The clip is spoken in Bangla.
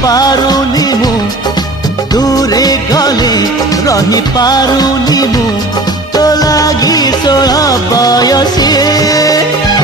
पारुनी मु दूरे गले रही पारुनी मु तो लागी 16 बयसी